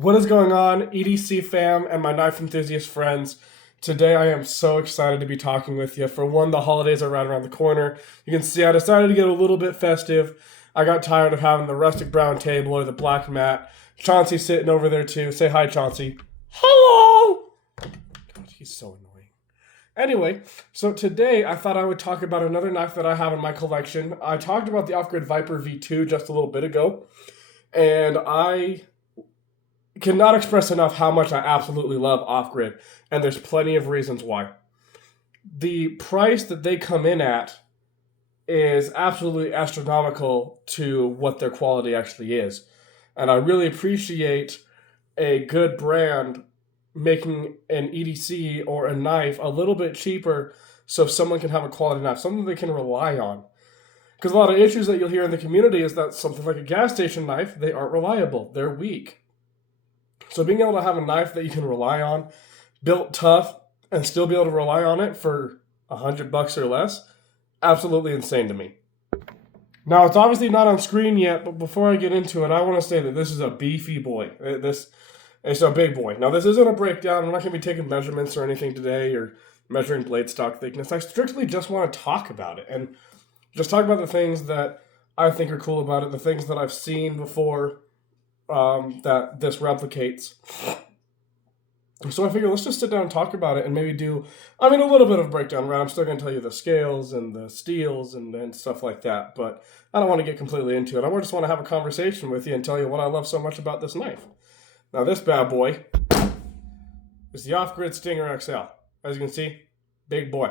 What is going on, EDC fam and my knife enthusiast friends? Today I am so excited to be talking with you. For one, the holidays are right around the corner. You can see I decided to get a little bit festive. I got tired of having the rustic brown table or the black mat. Chauncey's sitting over there too. Say hi, Chauncey. Hello! God, he's so annoying. Anyway, so today I thought I would talk about another knife that I have in my collection. I talked about the Off-Grid Viper V2 just a little bit ago, and I cannot express enough how much I absolutely love Off-Grid, and there's plenty of reasons why. The price that they come in at is absolutely astronomical to what their quality actually is. And I really appreciate a good brand making an EDC or a knife a little bit cheaper so someone can have a quality knife, something they can rely on. Because a lot of issues that you'll hear in the community is that something like a gas station knife, they aren't reliable, they're weak. So being able to have a knife that you can rely on, built tough, and still be able to rely on it for $100 or less, absolutely insane to me. Now, it's obviously not on screen yet, but before I get into it, I want to say that this is a beefy boy. It's a big boy. Now, this isn't a breakdown. I'm not going to be taking measurements or anything today or measuring blade stock thickness. I strictly just want to talk about it and just talk about the things that I think are cool about it, the things that I've seen before that this replicates. So I figure let's just sit down and talk about it and maybe do, a little bit of breakdown, right? I'm still going to tell you the scales and the steels and stuff like that, but I don't want to get completely into it. I just want to have a conversation with you and tell you what I love so much about this knife. Now this bad boy is the Off-Grid Stinger XL. As you can see, big boy.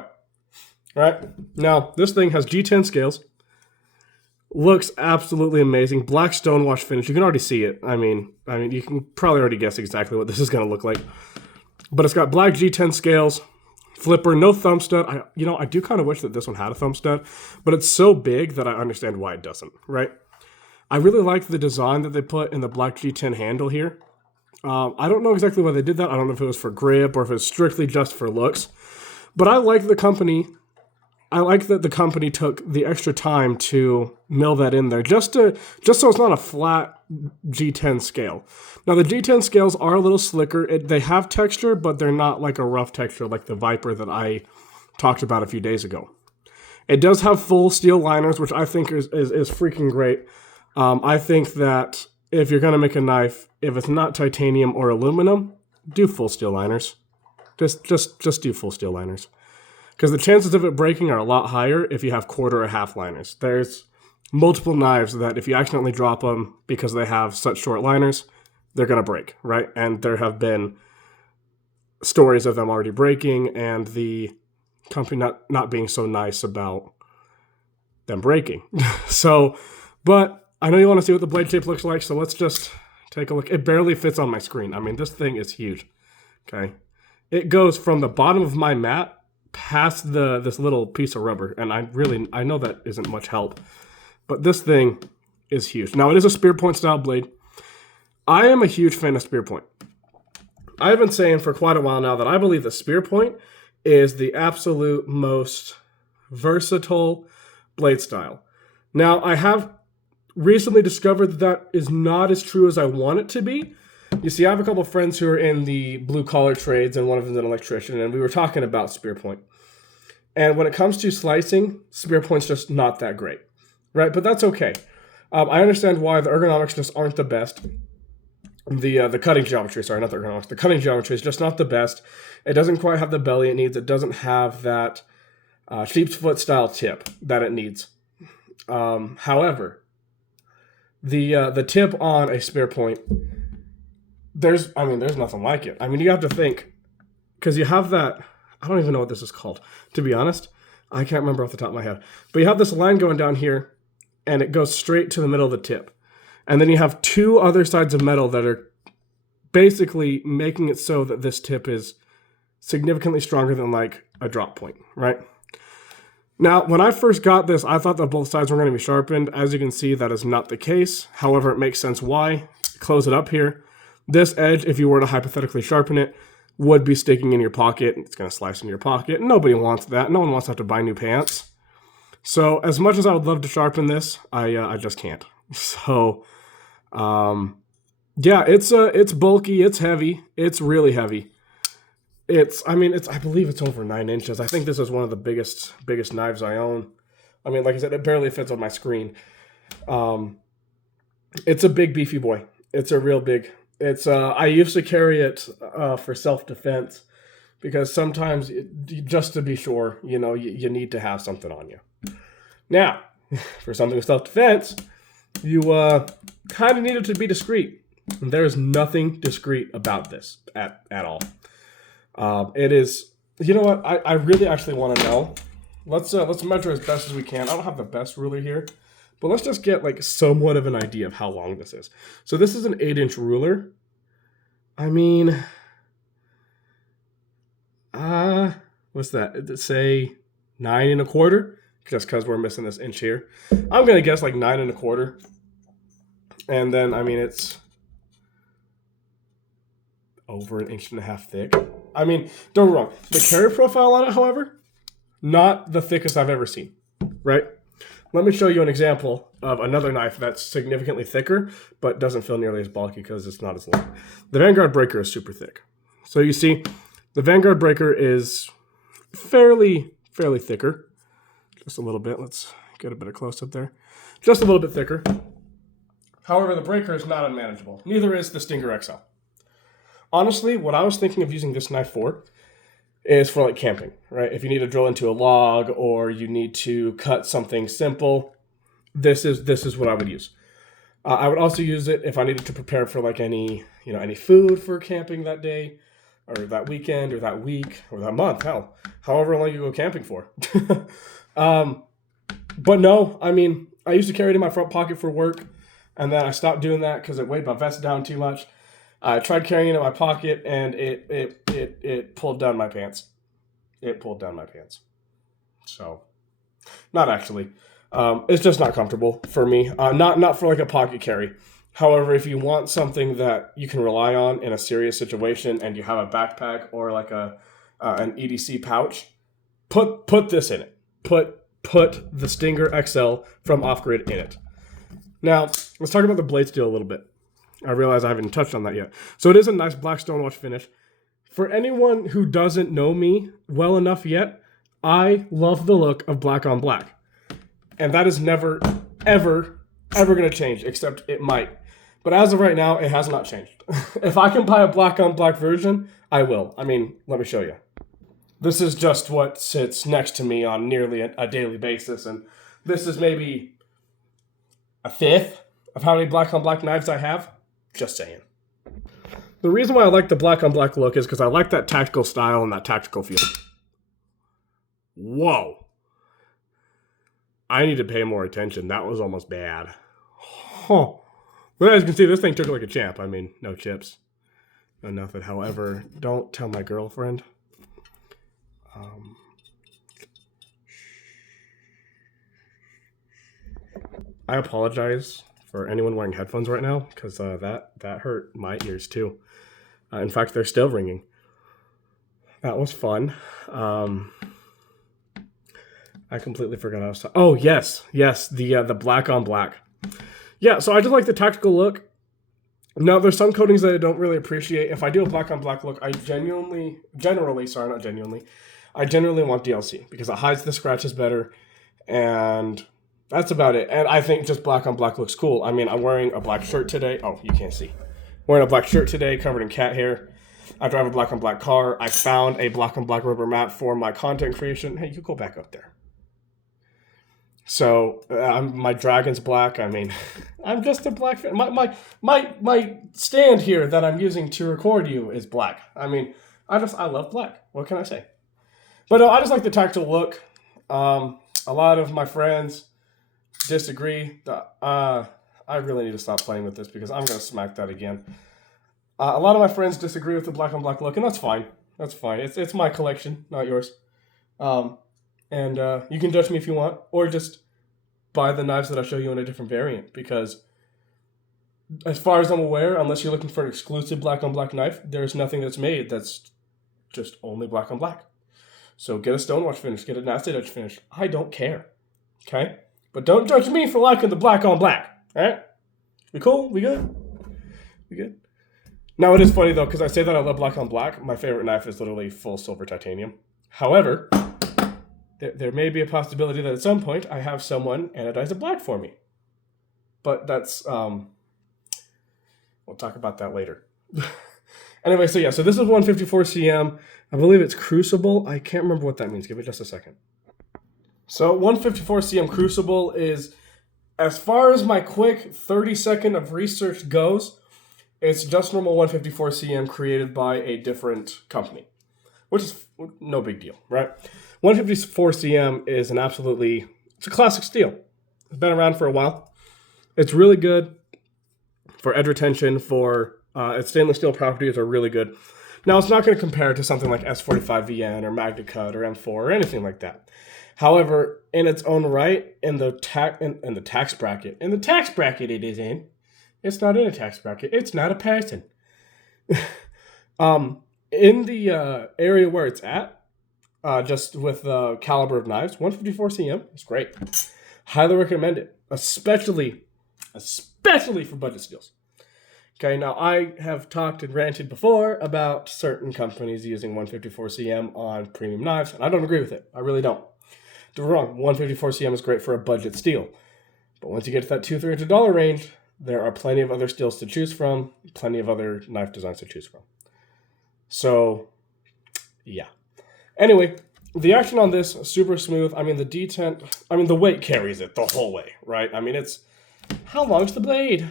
All right, now this thing has G10 scales. Looks absolutely amazing. Black stonewash finish. You can already see it. I mean, you can probably already guess exactly what this is going to look like. But it's got black G10 scales, flipper, no thumb stud. I do kind of wish that this one had a thumb stud, but it's so big that I understand why it doesn't, right? I really like the design that they put in the black G10 handle here. I don't know exactly why they did that. I don't know if it was for grip or if it's strictly just for looks. But I like the company. I like that the company took the extra time to mill that in there, just so it's not a flat G10 scale. Now, the G10 scales are a little slicker. They have texture, but they're not like a rough texture like the Viper that I talked about a few days ago. It does have full steel liners, which I think is freaking great. I think that if you're going to make a knife, if it's not titanium or aluminum, do full steel liners. Just do full steel liners. Because the chances of it breaking are a lot higher if you have quarter or half liners. There's multiple knives that if you accidentally drop them because they have such short liners, they're going to break, right? And there have been stories of them already breaking and the company not being so nice about them breaking. But I know you want to see what the blade shape looks like, so let's just take a look. It barely fits on my screen. This thing is huge, okay? It goes from the bottom of my mat past this little piece of rubber, and I know that isn't much help, but this thing is huge. Now, it is a spear point style blade. I am a huge fan of spear point. I've been saying for quite a while now that I believe the spear point is the absolute most versatile blade style. Now, I have recently discovered that is not as true as I want it to be. You see, I have a couple of friends who are in the blue-collar trades, and one of them is an electrician, and we were talking about spear point. And when it comes to slicing, spear point's just not that great, right? But that's okay. I understand why the ergonomics just aren't the best. The cutting geometry, sorry, not the ergonomics. The cutting geometry is just not the best. It doesn't quite have the belly it needs. It doesn't have that sheep's foot style tip that it needs. However, the tip on a spear point, there's nothing like it. You have to think, because you have that, I don't even know what this is called, to be honest. I can't remember off the top of my head. But you have this line going down here, and it goes straight to the middle of the tip. And then you have two other sides of metal that are basically making it so that this tip is significantly stronger than like a drop point, right? Now, when I first got this, I thought that both sides were going to be sharpened. As you can see, that is not the case. However, it makes sense why. Close it up here. This edge, if you were to hypothetically sharpen it, would be sticking in your pocket. It's going to slice in your pocket. Nobody wants that. No one wants to have to buy new pants. So as much as I would love to sharpen this, I just can't. So Yeah, it's bulky, it's heavy, it's really heavy. I believe it's over 9 inches. I think this is one of the biggest knives I own. I mean, like I said, it barely fits on my screen. Um, it's a big beefy boy. It's a real big. I used to carry it for self defense because sometimes just to be sure, you need to have something on you. Now, for something with self defense, you kind of need it to be discreet. And there is nothing discreet about this at all. It is. You know what? I really actually want to know. Let's measure as best as we can. I don't have the best ruler here, but let's just get like somewhat of an idea of how long this is. So this is an 8-inch ruler. I mean, what's that? Did it say 9 1/4? Just because we're missing this inch here. I'm gonna guess like 9 1/4. And then I mean it's over 1.5 inches thick. I mean, don't get me wrong. The carry profile on it, however, not the thickest I've ever seen. Right? Let me show you an example of another knife that's significantly thicker, but doesn't feel nearly as bulky because it's not as long. The Vanguard breaker is super thick. So you see, the Vanguard breaker is fairly thicker. Just a little bit. Let's get a bit of close up there. Just a little bit thicker. However, the breaker is not unmanageable. Neither is the Stinger XL. Honestly, what I was thinking of using this knife for is for like camping, right? If you need to drill into a log or you need to cut something simple, this is what I would use. I would also use it if I needed to prepare for like any food for camping that day or that weekend or that week or that month, hell, however long you go camping for. But no, I mean, I used to carry it in my front pocket for work, and then I stopped doing that because it weighed my vest down too much. I tried carrying it in my pocket, and it pulled down my pants. It pulled down my pants. So, not actually. It's just not comfortable for me. Not for like a pocket carry. However, if you want something that you can rely on in a serious situation, and you have a backpack or like an EDC pouch, put this in it. Put the Stinger XL from Off Grid in it. Now, let's talk about the blade steel a little bit. I realize I haven't touched on that yet. So it is a nice black stonewash finish. For anyone who doesn't know me well enough yet, I love the look of black on black. And that is never, ever going to change, except it might. But as of right now, it has not changed. If I can buy a black on black version, I will. I mean, let me show you. This is just what sits next to me on nearly a daily basis. And this is maybe a fifth of how many black on black knives I have. Just saying. The reason why I like the black on black look is because I like that tactical style and that tactical feel. Whoa. I need to pay more attention. That was almost bad. Huh. But as you can see, this thing took it like a champ. I mean, no chips. No nothing. However, don't tell my girlfriend. I apologize for anyone wearing headphones right now, because that hurt my ears too. In fact, they're still ringing. That was fun. I completely forgot I was talking. Oh, yes, the black on black. Yeah, so I just like the tactical look. Now, there's some coatings that I don't really appreciate. If I do a black on black look, I generally want DLC because it hides the scratches better, and that's about it. And I think just black on black looks cool. I mean, I'm wearing a black shirt today. Oh, you can't see. Wearing a black shirt today covered in cat hair. I drive a black on black car. I found a black on black rubber mat for my content creation. Hey, you go back up there. So my dragon's black. I mean, I'm just a black fan. My stand here that I'm using to record you is black. I mean, I love black. What can I say? But I just like the tactile look. A lot of my friends disagree. I really need to stop playing with this because I'm going to smack that again. A lot of my friends disagree with the black on black look, and that's fine. That's fine. It's my collection, not yours. And you can judge me if you want, or just buy the knives that I show you in a different variant, because as far as I'm aware, unless you're looking for an exclusive black on black knife, there's nothing that's made that's just only black on black. So get a stonewash finish, get a nasty edge finish. I don't care. Okay? But don't judge me for liking the black on black. Alright? We cool? We good? We good? Now, it is funny, though, because I say that I love black on black. My favorite knife is literally full silver titanium. However, there may be a possibility that at some point I have someone anodize it black for me. But that's, we'll talk about that later. Anyway, so yeah, so this is 154 cm. I believe it's crucible. I can't remember what that means. Give me just a second. So 154 cm crucible is, as far as my quick 30-second of research goes, it's just normal 154 cm created by a different company, which is no big deal, right? 154 cm is it's a classic steel. It's been around for a while. It's really good for edge retention, its stainless steel properties are really good. Now, it's not going to compare to something like S45VN or MagnaCut or M4 or anything like that. However, in its own right, in the tax bracket it is in, it's not in a tax bracket. It's not a person. In the area where it's at, just with the caliber of knives, 154 cm is great. Highly recommend it, especially for budget steels. Okay, now I have talked and ranted before about certain companies using 154 cm on premium knives, and I don't agree with it. I really don't. Don't get me wrong, 154 cm is great for a budget steel. But once you get to that $200-$300 range, there are plenty of other steels to choose from, plenty of other knife designs to choose from. So, yeah. Anyway, the action on this is super smooth. I mean, the detent, the weight carries it the whole way, right? I mean, how long's the blade?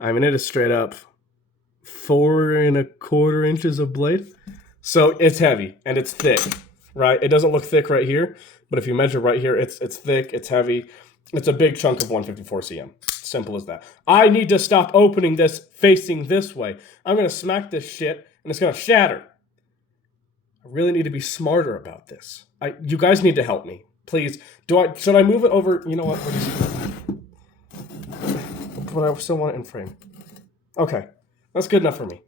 I mean, it is straight up 4 1/4 inches of blade. So it's heavy and it's thick, right? It doesn't look thick right here, but if you measure right here, it's thick, it's heavy. It's a big chunk of 154 cm. Simple as that. I need to stop opening this facing this way. I'm going to smack this shit and it's going to shatter. I really need to be smarter about this. You guys need to help me. Please. Should I move it over? You know what? But I still want it in frame. Okay. That's good enough for me.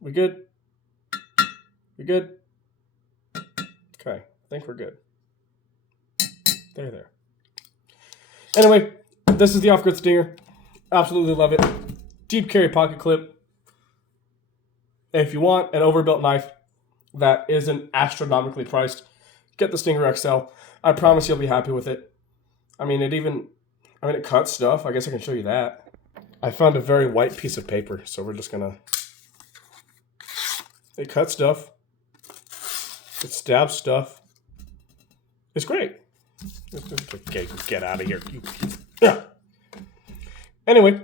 We good? We good? Okay. I think we're good. There. Anyway, this is the off-grid stinger. Absolutely love it. Deep carry pocket clip. If you want an overbuilt knife that isn't astronomically priced, get the Stinger XL. I promise you'll be happy with it. It cuts stuff. I guess I can show you that. I found a very white piece of paper, so we're just gonna... It cuts stuff. It stabs stuff. It's great. Okay, get out of here. Anyway,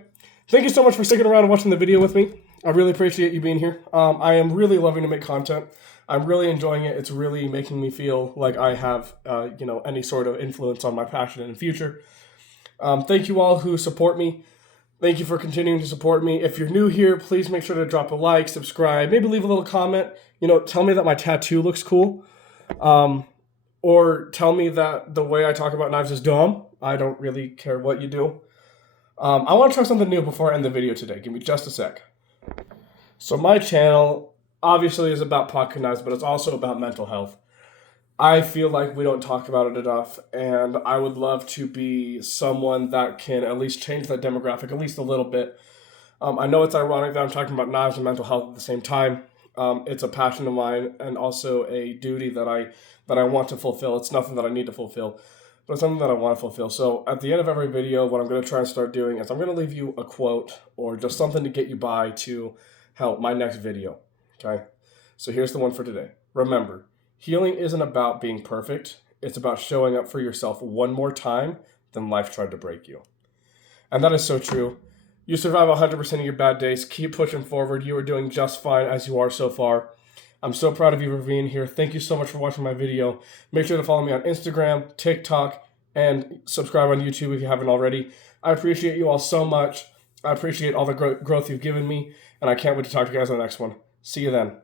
thank you so much for sticking around and watching the video with me. I really appreciate you being here. I am really loving to make content. I'm really enjoying it. It's really making me feel like I have, any sort of influence on my passion in the future. Thank you all who support me. Thank you for continuing to support me. If you're new here, please make sure to drop a like, subscribe, maybe leave a little comment. Tell me that my tattoo looks cool. Or tell me that the way I talk about knives is dumb. I don't really care what you do. I want to try something new before I end the video today. Give me just a sec. So my channel obviously is about pocket knives, but it's also about mental health. I feel like we don't talk about it enough, and I would love to be someone that can at least change that demographic at least a little bit. I know it's ironic that I'm talking about knives and mental health at the same time. It's a passion of mine and also a duty that I want to fulfill. It's nothing that I need to fulfill, but it's something that I want to fulfill. So at the end of every video, what I'm going to try and start doing is I'm going to leave you a quote or just something to get you by to help my next video. Okay? So here's the one for today. Remember, healing isn't about being perfect. It's about showing up for yourself one more time than life tried to break you. And that is so true. You survive 100% of your bad days. Keep pushing forward. You are doing just fine as you are so far. I'm so proud of you for being here. Thank you so much for watching my video. Make sure to follow me on Instagram, TikTok, and subscribe on YouTube if you haven't already. I appreciate you all so much. I appreciate all the growth you've given me, and I can't wait to talk to you guys on the next one. See you then.